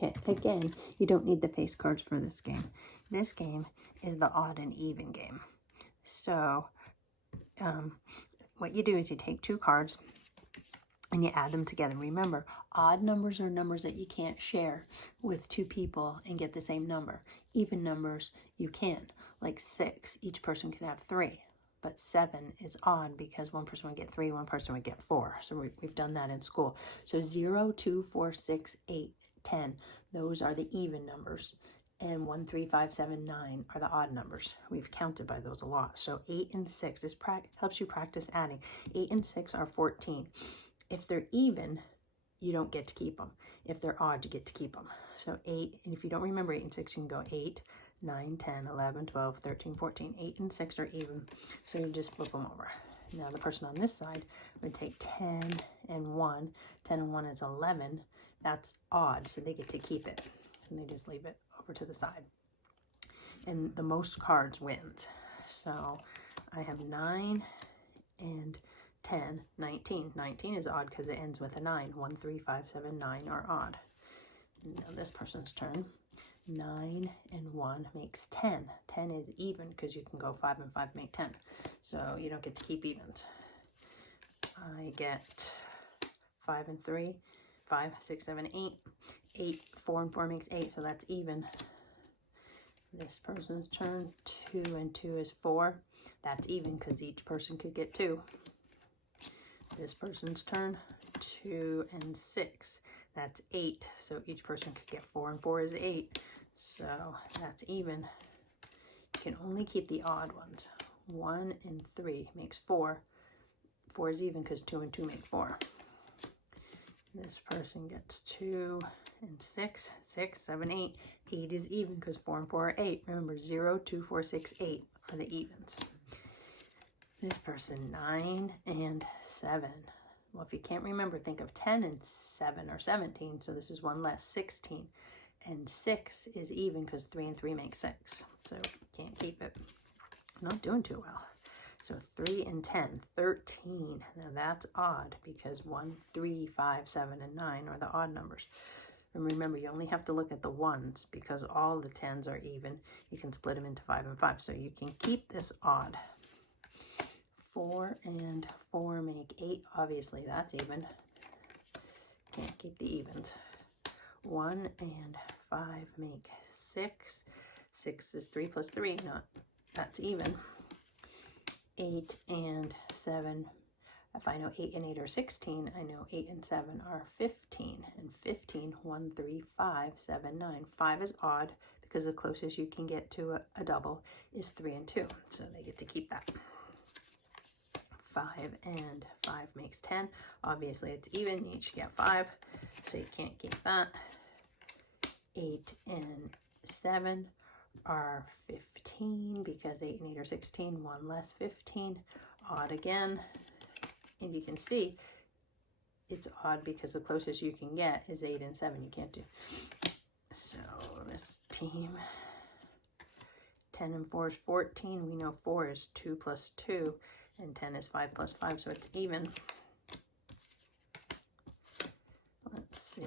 Okay, again, you don't need the face cards for this game. This game is the odd and even game. So what you do is you take 2 cards and you add them together. Remember, odd numbers are numbers that you can't share with 2 people and get the same number. Even numbers you can, like 6, each person can have 3. But 7 is odd because one person would get 3, one person would get 4. So we've done that in school. So 0, 2, 4, 6, 8, 10, those are the even numbers. And 1, 3, 5, 7, 9 are the odd numbers. We've counted by those a lot. So 8 and 6 is helps you practice adding. 8 and 6 are 14. If they're even, you don't get to keep them. If they're odd, you get to keep them. So 8, and if you don't remember 8 and 6, you can go 8, 9, 10, 11, 12, 13, 14. 8 and 6 are even, so you just flip them over. Now the person on this side would take 10 and 1. 10 and 1 is 11. That's odd, so they get to keep it. And they just leave it over to the side. And the most cards wins. So I have 9 and 10, 19. 19 is odd because it ends with a 9. 1, 3, 5, 7, 9 are odd. Now this person's turn. 9 and 1 makes 10. 10 is even because you can go 5 and 5 make 10. So you don't get to keep evens. I get 5 and 3, 5, 6, 7, 8. 8, 4 and 4 makes 8, so that's even. This person's turn. 2 and 2 is 4. That's even because each person could get 2. This person's turn. 2 and 6. That's 8. So each person could get 4 and 4 is 8. So that's even. You can only keep the odd ones. 1 and 3 makes 4. 4 is even because 2 and 2 make 4. This person gets 2 and 6. 6, 7, 8. 8 is even because 4 and 4 are 8. Remember, 0, 2, 4, 6, 8 are the evens. This person, 9 and 7. Well, if you can't remember, think of 10 and 7 or 17. So this is one less, 16. And 6 is even because 3 and 3 make 6. So you can't keep it. Not doing too well. So 3 and 10, 13. Now that's odd because 1, 3, 5, 7, and 9 are the odd numbers. And remember, you only have to look at the ones because all the 10s are even. You can split them into 5 and 5. So you can keep this odd. 4 and 4 make 8. Obviously, that's even. Can't keep the evens. 1 and 5 make 6. 6 is 3 plus 3. That's even. 8 and 7. If I know 8 and 8 are 16, I know 8 and 7 are 15. And 15, 1, 3, 5, 7, 9. 5 is odd because the closest you can get to a double is 3 and 2. So they get to keep that. 5 and 5 makes 10. Obviously, it's even. You each get 5, so you can't keep that. 8 and 7 are 15 because 8 and 8 are 16. 1 less 15. Odd again. And you can see it's odd because the closest you can get is 8 and 7. You can't do. So this team, 10 and 4 is 14. We know 4 is 2 plus 2. And 10 is 5 plus 5, so it's even. Let's see.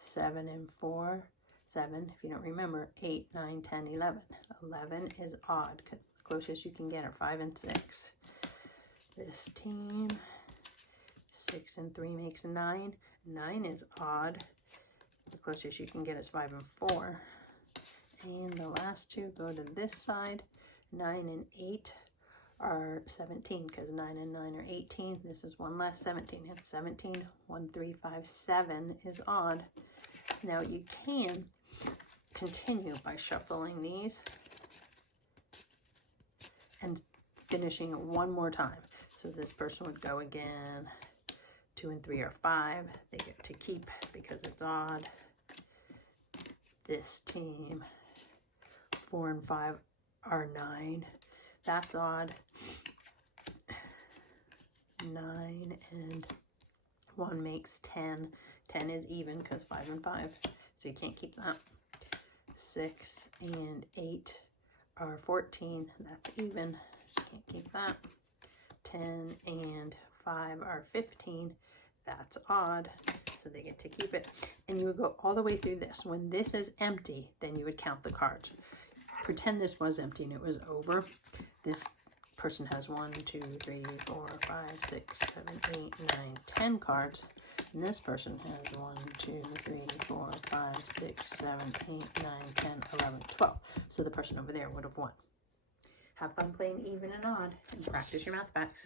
7 and 4. 7, if you don't remember. 8, 9, 10, 11. 11 is odd. The closest you can get are 5 and 6. This team, 6 and 3 makes 9. 9 is odd. The closest you can get is 5 and 4. And the last two go to this side. 9 and 8 are 17 because 9 and 9 are 18. This is one less, 17. It's 17. 1, 3, 5, 7 is odd. Now you can continue by shuffling these and finishing it one more time. So this person would go again. 2 and 3 are 5. They get to keep because it's odd. This team, 4 and 5 are 9. That's odd. 9 and 1 makes 10. 10 is even because 5 and 5. So you can't keep that. 6 and 8 are 14. That's even. Can't keep that. 10 and 5 are 15. That's odd. So they get to keep it. And you would go all the way through this. When this is empty, then you would count the cards. Pretend this was empty and it was over. This person has 1, 2, 3, 4, 5, 6, 7, 8, 9, 10 cards. And this person has 1, 2, 3, 4, 5, 6, 7, 8, 9, 10, 11, 12. So the person over there would have won. Have fun playing even and odd and practice your math facts.